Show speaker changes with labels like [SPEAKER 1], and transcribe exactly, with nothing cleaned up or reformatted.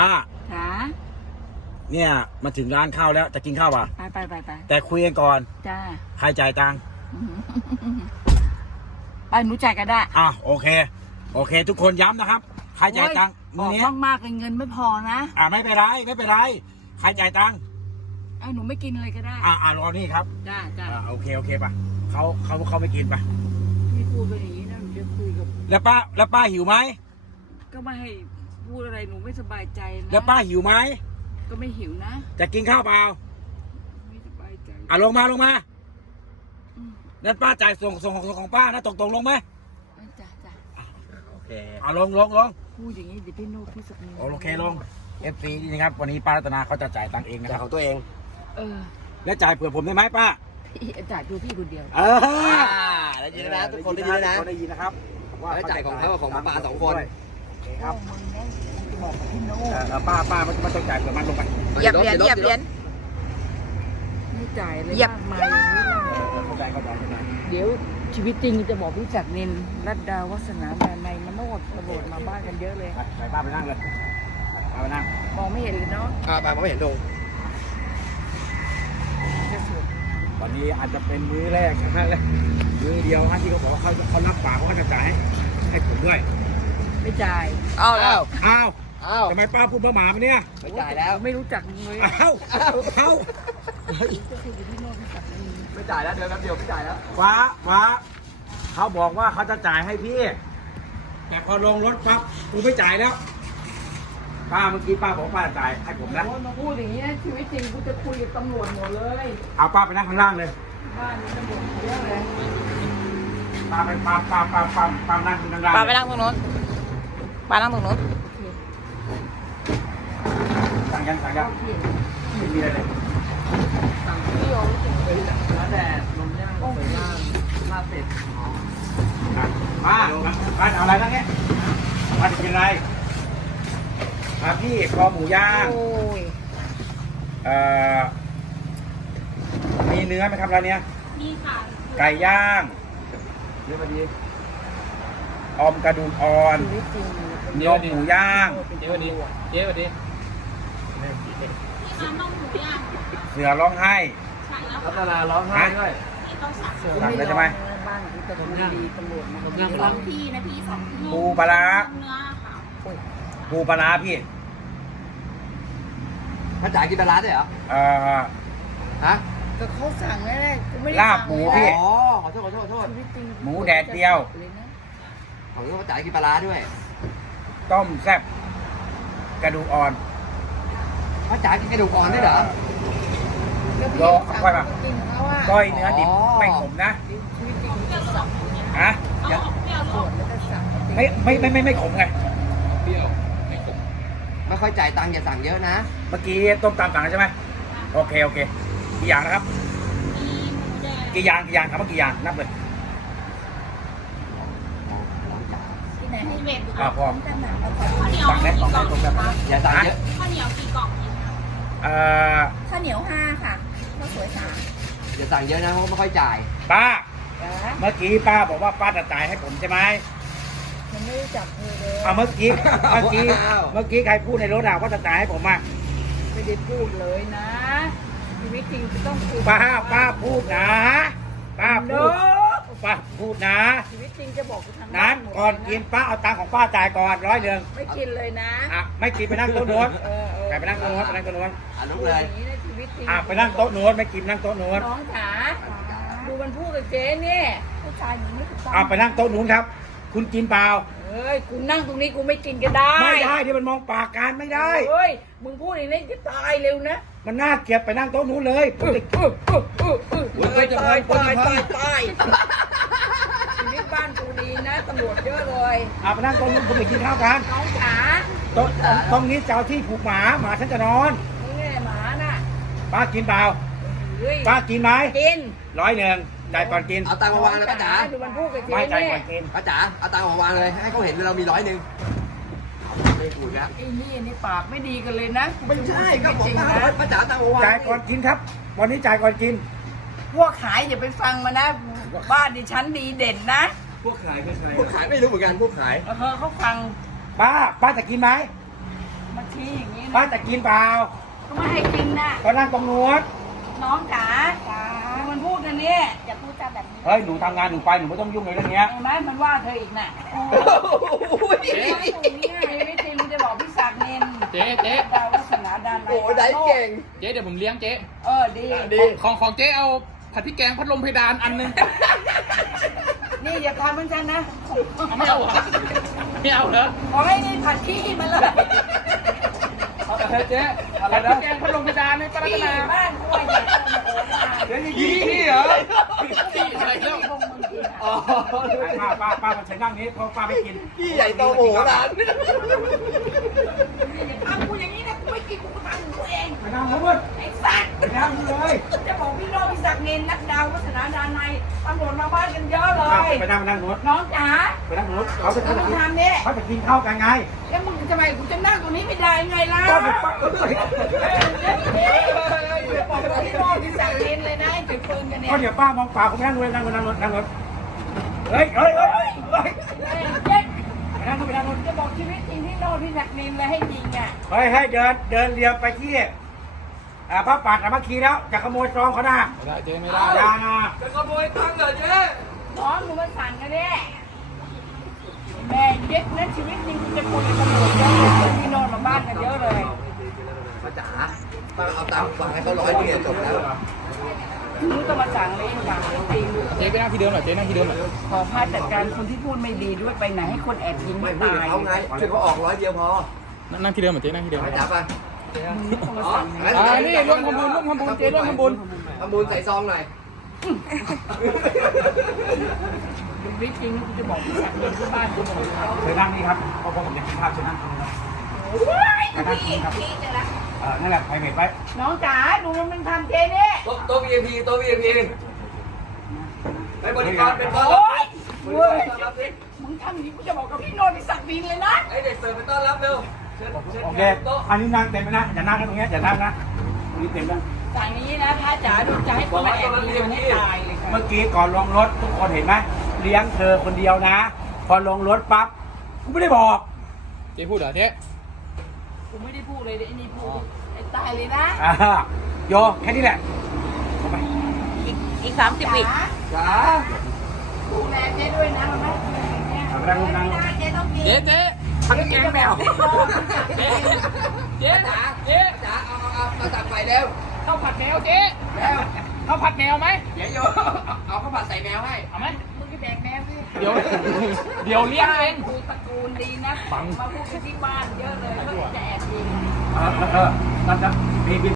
[SPEAKER 1] ป้า
[SPEAKER 2] ค่ะ
[SPEAKER 1] เนี่ยมาถึงร้านข้าวแล้วจะกินข้าวป่ะ
[SPEAKER 2] ไปไปไปไป
[SPEAKER 1] แต่คุยกันก่อน
[SPEAKER 2] จ้า
[SPEAKER 1] ใครจ่ายตังค์
[SPEAKER 2] ไปหนูจ่ายก็ได้
[SPEAKER 1] อ่ะโอเคโอเค ทุกคนย้ำนะครับใครจ่ายตังค์
[SPEAKER 2] มือนี้มากๆเงินไม่พอนะ
[SPEAKER 1] อ่ะไม่เป็นไรไม่เป็นไรใครจ่ายตังค์
[SPEAKER 2] ไอ้หนูไม่กินเลยก็ได้
[SPEAKER 1] อ่ะอ่ะรอนี่ครับ
[SPEAKER 2] จ้าจ้า
[SPEAKER 1] โอเคโอเคป่ะเขาเขาเขาไม่กินป่ะ
[SPEAKER 2] พี่พูดไปอย่างนี้นะหนูจะคุยกับ
[SPEAKER 1] แล้วป้าแล้วป้าหิวไหม
[SPEAKER 2] ก็ไม่ให้พูดอะไรหนูไม่สบายใจนะ
[SPEAKER 1] แล้วป้าหิวไหม
[SPEAKER 2] ก็ไม่หิวนะ
[SPEAKER 1] จะกินข้าวเปล่า
[SPEAKER 2] ไม่สบายใจ
[SPEAKER 1] อ่ะลงมาลงมานั่นป้าจ่ายส่งส่งของของป้านะตกตกลงไหม
[SPEAKER 2] จ้าจ้า
[SPEAKER 1] โอเคอ่ะลงลงลง
[SPEAKER 2] พูดอย่างนี้เดี๋ยวพี่โน้ตพี่สักนิด
[SPEAKER 1] โอเคลงเอฟซีนี่ครับวันนี้ป้ารัตนาเขาจะจ่ายตังค์เองนะครับของตัวเอง
[SPEAKER 2] เออ
[SPEAKER 1] แล้วจ่ายเผื่อผมได้ไหมป้า
[SPEAKER 2] พี่จ่ายเพื่อพี่คนเดียว
[SPEAKER 1] เออ
[SPEAKER 3] ได้ยินนะทุกคนได้ยินนะ
[SPEAKER 1] ได้ยินนะครับ
[SPEAKER 3] ว่าจ่ายของเขาของป้าสองคน
[SPEAKER 1] ครับป้าป้ามันมันต้องจ่ายเผื่อมันลงไป
[SPEAKER 2] เหยียบเหรียญเหยียบเหรียญไม่จ่ายเลยเหยียบมาอย่างนี้
[SPEAKER 1] เข้าใจเข้าใจเข้าใจ
[SPEAKER 2] เดี๋ยวชีวิตจริงจะบอกพี่จักรนินรัตดาวัฒนาแมนในมโนดตำรวจมาบ้านกันเยอะเลย
[SPEAKER 1] ไปป้าไปนั่งเลยป้าไปนั่ง
[SPEAKER 2] มองไม่เห็นเลยเนาะ
[SPEAKER 3] อ่าป้ามองไม่เห็นตรง
[SPEAKER 1] ตอนนี้อาจจะเป็นมื้อแรกนะเลยมื้อเดียวนะที่เขาบอกว่าเขาเขารับปากว่าเขาจะจ่ายให้ให้ผมด้วย
[SPEAKER 2] ไม่จ่าย
[SPEAKER 3] อ้าวอ้าว
[SPEAKER 1] อ้าวอ้าวทำไมป้าพูดเพื่อหมามันเนี่ย
[SPEAKER 3] ไม่จ่ายแล้ว
[SPEAKER 2] ไม่รู้จักเลย
[SPEAKER 1] อ้าวอ้าวอ้าว
[SPEAKER 3] ไม่จ่ายแล้วเดี๋ยวแป๊บเดียวไม่จ่ายแล้ว
[SPEAKER 1] ฟ้าฟ้าเขาบอกว่าเขาจะจ่ายให้พี่แต่พอลงรถปั๊บกูไม่จ่ายแล้วป้าเมื่อกี้ป้าบอกป้าจะจ่ายให้ผมนะ
[SPEAKER 2] มาพูดอย่างนี้ชีวิตจริงกูจะคุยกับตำรวจหมดเลย
[SPEAKER 1] เอาป้าไปนั่งข้างล่างเลย
[SPEAKER 2] บ้านนี้ตำรวจเยอะเลย
[SPEAKER 1] ป้าไปป้าป้าป้าป้าป้านั่งข้างล่าง
[SPEAKER 2] ป้าไปนั่งตรงโน้นป้านั่งตรงโน้น
[SPEAKER 1] สั่งยังสั่งยังไม่มีอะไรเลย
[SPEAKER 2] สั่งพี่โอ๊ต
[SPEAKER 3] เลยแล้วแดดลมย่างเสร็จล่างลาบเป็ด
[SPEAKER 1] ป้าป้าเอาอะไรบ้างเนี่ยป้าจะกินอะไรป้าพี่คอหมูย่างเอ่อมีเนื้อไหมครับร้านเนี้ยมีค่ะไก่ย่างเนื้อพอดีอมกระดูกอ่อนนมหมูย่าง
[SPEAKER 3] เจ๊วันนี้เจ๊วันนี้
[SPEAKER 1] เสือร้องไห้
[SPEAKER 3] รัตนาร้องไห้ด้วย
[SPEAKER 1] สั่งได้ใช่ไหม
[SPEAKER 2] บ้านที่ตำรวจดีตำรวจมา
[SPEAKER 4] สองที่นะพี่สองที่
[SPEAKER 1] ปูปลา
[SPEAKER 4] เนื้อค่ะ
[SPEAKER 1] ปูปลาพี่
[SPEAKER 3] ถ้าจ่ายกินปลาด้วยเหรอ
[SPEAKER 1] เอ่อ
[SPEAKER 3] ฮะ
[SPEAKER 2] ก็เขาสั่งแน่ๆกูไม่ได้
[SPEAKER 1] ลาบหมูพี่
[SPEAKER 3] อ๋อขอโทษขอโทษขอโทษ
[SPEAKER 1] หมูแดดเดียว
[SPEAKER 3] เขาต้องจ่ายกินปลาด้วย
[SPEAKER 1] ต้มแซ่บกระดูกอ่อน
[SPEAKER 3] เขาจ่ายกินกระดูกอ่อนด้วยเหรอ
[SPEAKER 1] รอค่อยมาก้อยเนื้อดิบไม่ขมนะฮะไม่ไม่ไม่ไม่ไม่ขมไง
[SPEAKER 3] เปรี้ยวไม่ขมไม่ค่อยจ่ายตังค์อย่าสั่งเยอะนะ
[SPEAKER 1] เมื่อกี้ต้มตำสั่งใช่ไหมโอเคโอเคกี่อย่างนะครับกี่อย่างกี่อย่างครับเมื่อกี่อย่างนับเลย
[SPEAKER 4] ที่ไหนให้เวท
[SPEAKER 1] อ่าพร้อม
[SPEAKER 4] ข้าวเหนียวกี่กล่องคะ
[SPEAKER 3] อย่าสั่งเยอะ
[SPEAKER 4] ข้าวเหนียวกี่กล่อง
[SPEAKER 1] เอ่อ
[SPEAKER 4] ข้าวเหนียวห้าค่ะข้าวสวยสาม
[SPEAKER 3] อย่าสั่งเยอะนะเพราะไม่ค่อยจ่าย
[SPEAKER 1] ป้าเมื่อกี้ป้าบอกว่าป้าจะจ่ายให้ผมใช่ไหม
[SPEAKER 2] มันไม่ได้จับเธอเลย
[SPEAKER 1] อ่าเมื่อกี้เมื่อกี้เมื่อกี้ใครพูดในรถอะว่าจะจ่ายให้ผมอ่ะ
[SPEAKER 2] ไม่ได้พูดเลยนะชีวิตจริงต้องคุย
[SPEAKER 1] ป้าป้าพูดนะป้าพูดป้าพูดนะ
[SPEAKER 2] ชีวิตจริงจะบอกทาง
[SPEAKER 1] นั้นก่อนกินป้าเอาตังค์ของป้าจ่ายก่อนร้อยเดือน
[SPEAKER 2] ไม่กินเลยนะ
[SPEAKER 1] อ่ะไม่กินไปนั่งโต๊ะโน้นไปนั่งโต๊ะโน้นไปนั่งโต๊ะโน้น
[SPEAKER 3] อ่ะลุกเลย
[SPEAKER 1] อ่ะไปนั่งโต๊ะโน้นไม่กินนั่งโต๊ะโน้น
[SPEAKER 2] น้องขาดูมันพูดกับเจ๊เนี่ยผู้ชายนี้ไม่ถูกต้อง
[SPEAKER 1] อ่ะไปนั่งโต๊ะโน้นครับคุณกินเปล่า
[SPEAKER 2] เฮ้ยกูนั่งตรงนี้กูไม่กินก็ได้
[SPEAKER 1] ไม่ได้ที่มันมองปากกันไม่ได้
[SPEAKER 2] เฮ้ยมึงพูดอย่างนี้จะตายเร็วนะ
[SPEAKER 1] มันน่าเกลียดไปนั่งโต๊ะนู้นเลย
[SPEAKER 2] ตายตายตายตายตายชีวิตบ้านกูดีนะตำรวจเยอะเลย
[SPEAKER 1] อ่ะไปนั่งโต๊ะนู้นผมไปกินข้าวกัน
[SPEAKER 2] น้องขา
[SPEAKER 1] โต๊ะตรงนี้เจ้าที่ผูกหมาหมาฉันจะนอน
[SPEAKER 2] นี่ไงหมาน่ะ
[SPEAKER 1] ป้ากินเปล่าป้ากินไหม
[SPEAKER 2] กิน
[SPEAKER 1] ร้อยหนึ่งจ่ายก่อนกิน
[SPEAKER 3] เอาตังค์มาวางเลยป้าจ๋า
[SPEAKER 2] ดูมันพูดกับเจ๊
[SPEAKER 1] ไม่จ่ายก่อนกิน
[SPEAKER 3] ป้าจ๋าเอาตังค์มาวางเลยให้เขาเห็นเรามีร้อยหนึ่งไม่พูดนะ
[SPEAKER 2] ไอ้นี่นี่ปากไม่ดีกันเลยนะ
[SPEAKER 3] ไม่ใช่ก็บอกว่าป้าจ๋าตังค์มาวาง
[SPEAKER 1] จ่ายก่อนกินครับวันนี้จ่ายก่อนกิน
[SPEAKER 2] พวกขายอย่าไปฟังมานะบ้านดิฉันดีเด่นนะ
[SPEAKER 3] พวกขายพวกขายพวกขายไม่รู้เหมือนกันพวกขาย
[SPEAKER 2] เออเขาฟัง
[SPEAKER 1] ป้าป้าจะกินไหม
[SPEAKER 2] มาชี้อย่างนี้
[SPEAKER 1] ป้า
[SPEAKER 2] นะ
[SPEAKER 1] จะกินเปล่า
[SPEAKER 2] ก็ไม่ให้กินนะ
[SPEAKER 1] ก็นั่งตรงนู้น
[SPEAKER 2] น้องจ๋า
[SPEAKER 4] จ้า
[SPEAKER 2] มันพูดกันเนี่ย
[SPEAKER 4] อย่าพูดจาแบบนี้
[SPEAKER 1] เฮ้ยหนูทำงานหนูไปหนูไม่ต้องยุ่งเลยเรื่องเนี้ย
[SPEAKER 2] เห็นไหมมันว่าเธออีกน่ะ
[SPEAKER 3] โอ้ย
[SPEAKER 2] ชีวิตจริงมันจะบอกพี่ศักดิ์เนน
[SPEAKER 5] เจ๊เจ๊
[SPEAKER 2] ดาววัฒนาดาน
[SPEAKER 3] โอ้ยได้เก่ง
[SPEAKER 5] เจ๊เดี๋ยวผมเลี้ยงเจ๊
[SPEAKER 2] เออดี
[SPEAKER 3] ดี
[SPEAKER 5] ของของเจ๊เอาผัดพริกแกงพัดลมเพดานอันนึง
[SPEAKER 2] นี่อย่าทำเหมือนกันนะ
[SPEAKER 5] เอาไม่เอาเหรอไม่เอาเหรอ
[SPEAKER 2] ขอให้นี่ผัดขี้มาเลย
[SPEAKER 5] เอาเถอะเจ๊อะไรนะแกงพัดลมเพดานในปลา
[SPEAKER 2] ขี้
[SPEAKER 5] ตนา
[SPEAKER 2] บ้านกูใหญ่โตโหฬาร
[SPEAKER 1] เดี๋ยวนี้
[SPEAKER 5] ขี้ขี้เหรอขี้อะไรแล้ว
[SPEAKER 2] พวกมึงกิน
[SPEAKER 3] อ๋อ
[SPEAKER 1] ป้าป้าป้ามันใช้นั่งนี้เพราะป้าไม่กิน
[SPEAKER 3] พี่ใหญ่โตโหฬาร
[SPEAKER 2] อย่าทำกูอย่างนี้นะกูไม่กินกูก็ทำกูเอง
[SPEAKER 1] ไปนั่งนู้น
[SPEAKER 2] ไอ้สัตว์
[SPEAKER 1] ไปนั่งเลย
[SPEAKER 2] จะบอกพี่โน้องพี่ศักดิ์เนนนักดาววัฒนาดานในตำรวจมาบ้านกันเยอะเลย
[SPEAKER 1] ไปนั่งไปนั่งนู้น
[SPEAKER 2] น้องจ๋า
[SPEAKER 1] ไปนั่งนู้นเขาจะ
[SPEAKER 2] แล้วมึง
[SPEAKER 1] กิน
[SPEAKER 2] ทำเนี่ย
[SPEAKER 1] เขาจะกินข้าวกันไง
[SPEAKER 2] แล้วมึงทำไมกูจะนั่งตรงนี้ไม่ได้ไงล่ะ
[SPEAKER 1] ก็ไปป้าเอ้ย
[SPEAKER 2] บอกว่าพี่โน้องพี่ศักดิ์เนนเลยนะไอ้ถือปืนกันเนี่ย
[SPEAKER 1] ก็เดี๋ยวป้ามองป่าเขาไปนั่งนู้นนั่งนู้นนั่งนู้นนั่งนู้นเฮ้ยเฮ้ยเฮ้ยเฮ้ยเฮ้ย
[SPEAKER 2] เจ๊
[SPEAKER 1] ไปนั่งนู้นไปนั่งนู้น
[SPEAKER 2] จะบอกชีวิตจริงพี่โน้องพี่ศักดิ์เนนเลยให้จริงอ่ะ
[SPEAKER 1] เฮ้ยให้เดินเดินเรียงไปที่อ่าพระป่าสามัคคีแล้วจะขโมยซองเขานะ
[SPEAKER 5] ไม่ได้เจ๊ไม่ได้
[SPEAKER 1] อย่านะ
[SPEAKER 3] จะขโมยตังค์เหรอเจ๊
[SPEAKER 2] น้องหนูมาสั่งกันเนี่ยแม่เย็ดนะชีวิตจริงกูจะคุยกับตำรวจเยอะเลยพี่โน้องมาบ้านกันเยอะเลย
[SPEAKER 3] ป้าจ๋าป้าเอาตังค์ฝากให้เขาร้อยหนึงเนี่ยจบแล้ว
[SPEAKER 2] มึงต้องมาสั่งเลยสั่งจริง
[SPEAKER 5] เจ๊ไปนั่งที่เดิมเหรอเจ๊นั่งที่เดิมเหรอ
[SPEAKER 2] ขอพาจัดการคนที่พูดไม่ดีด้วยไปไหนให้คนแอบยิง
[SPEAKER 3] ไม่
[SPEAKER 2] ไม่
[SPEAKER 3] พูด
[SPEAKER 2] ตา
[SPEAKER 3] กับ
[SPEAKER 2] ย
[SPEAKER 3] เขาไงช่วยเขาออกร้อยเดียวพอ
[SPEAKER 5] นั่งที่เดิมเหรอเจ๊นั่งที่เดิม
[SPEAKER 3] ป้าจ๋าไป
[SPEAKER 2] มึงต้องมาสั่ง
[SPEAKER 5] อ่านี่ร่วมทำบุญร่วมทำบุญเจ๊ร่วมทำบุญ
[SPEAKER 3] ทำบุญใส่ซองหน่อย
[SPEAKER 2] ชีวิตจริงกูจะบอกพี่ศักดิ์เนนที่บ้านกูหมดเลย
[SPEAKER 1] เชิญนั่งนี่ครับเพราะผมอยากกินข้าวเชิญนั่งตรงนี้ครับ
[SPEAKER 2] โอ้ย
[SPEAKER 1] เชิญนั่งตรงนี้ครับเออนั่นแหละไพรเวทไว้
[SPEAKER 2] น้องจ๋าดูมันมันทำเจนี่
[SPEAKER 3] โต๊ะโต๊ะ วี ไอ พี โต๊ะ วี ไอ พี ไปบริการเป็นต้อนรั
[SPEAKER 2] โอ้
[SPEAKER 3] บ
[SPEAKER 2] ย
[SPEAKER 3] เฮ้
[SPEAKER 2] เว้ย
[SPEAKER 3] ยต้อนรับสิ
[SPEAKER 2] มึงทำอย่างนี้กูจะบอกกับพี่โนนท์พี่ศักดิ์บินเลยนะ
[SPEAKER 3] ไอเด็กเสิร์ฟไปต้อนรับเร็วเชิญเชิญ
[SPEAKER 1] โอเค
[SPEAKER 3] โต๊ะ
[SPEAKER 1] อันนี้นั่งเต็มไหมนะอย่านั่งนะตรงนี้อย่านั่งนะตรงนี้เต็มนะ
[SPEAKER 2] สั่งอย่างนี้นะพระจ๋าดูจะให้คนมาแอบยิงมันให้ตายเลยค่ะ
[SPEAKER 1] เมื่อกี้ก่อนลงรถทุกคนเห็นไหมเลี้ยงเธอคนเดียวนะ พอลงรถปั๊บกูไม่ได้บอก
[SPEAKER 5] เจ๊พูดเหรอเจ๊
[SPEAKER 2] กูไม่ได้พูดเลยไอ้นี่พูดไอ้ตายเลยนะ
[SPEAKER 1] อ่าโยแค่นี้แหละเข้าไป
[SPEAKER 4] อีกอีกสามสิบวิ
[SPEAKER 2] จ๋า
[SPEAKER 3] จ๋า
[SPEAKER 2] ดูแลเจ๊ด้วยนะมันไม่เนี่ย
[SPEAKER 1] เอาไปนั่งนั่ง
[SPEAKER 4] ไม่ได้เจ๊ต้องกิน
[SPEAKER 5] เจ๊เจ๊
[SPEAKER 3] ทั้งแกงแมว
[SPEAKER 5] เจ๊เจ๊
[SPEAKER 3] จ๋า
[SPEAKER 5] เจ๊
[SPEAKER 3] จ๋าเอาเอาเอามาตักไปเร็ว
[SPEAKER 5] ข้าวผัดแมวเจ๊
[SPEAKER 3] เร็ว
[SPEAKER 5] ข้าวผัดแมวไหม
[SPEAKER 3] เดี๋ยวโยเอาข้าวผัดใส่แมวให้
[SPEAKER 5] เอาไหม
[SPEAKER 2] มึงก็แดกแม่สิ
[SPEAKER 5] เดี๋ยวเดี๋ยวเลี้ยงเอง
[SPEAKER 2] กูตระกูลดีนะ
[SPEAKER 5] ฟัง
[SPEAKER 2] มาพูดกันที่บ้านเยอะเลยก็จะแอบยิง
[SPEAKER 1] เออเออเออนั่นนะมี